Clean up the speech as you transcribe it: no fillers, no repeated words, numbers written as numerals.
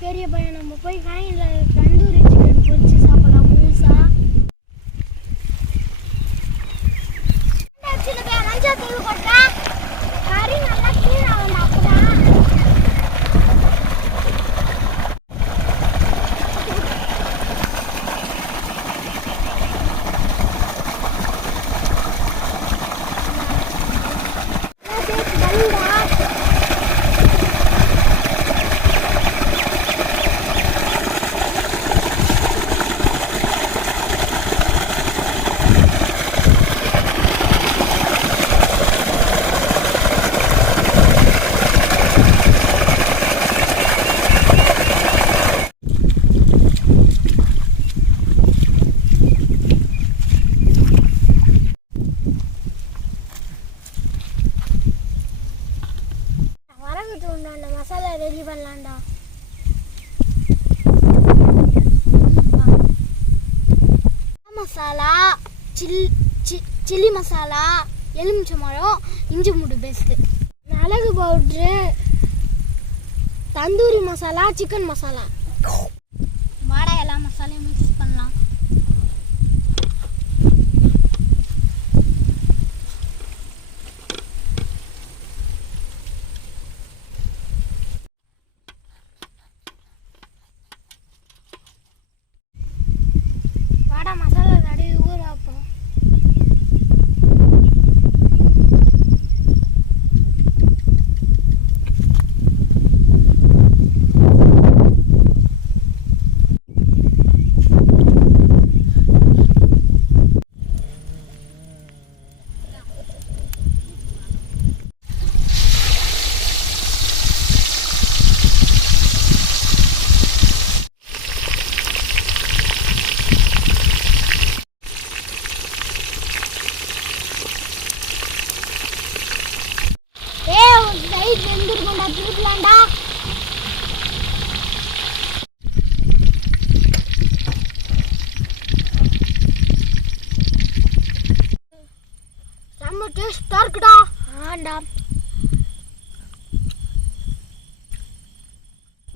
பெரிய பையன் நம்ம போய் கடையில் தந்தூரி சிக்கன் பொரிச்சு சாப்பிடலாம் முழுசா. சின்ன பையன் மஞ்சள் தூள் போட்டா கறி நல்லா க்ளீன் ஆகணும். அப்பதான் அந்த மசாலா ரெடி பண்ணலாம்டா. மசாலா, சில்லி மசாலா, எலுமிச்சம்பழம், இஞ்சி பூண்டு பேஸ்ட், மிளகு பவுட்ரு, தந்தூரி மசாலா, சிக்கன் மசாலா. வாடா எல்லா மசாலையும் மிக்ஸ் பண்ணலாம். மசாலா தடவி ஊற வைப்போம். வெந்திருக்கோண்டா, திருப்பலாண்டா. செம்ம டேஸ்டா இருக்குடா. ஆண்டா.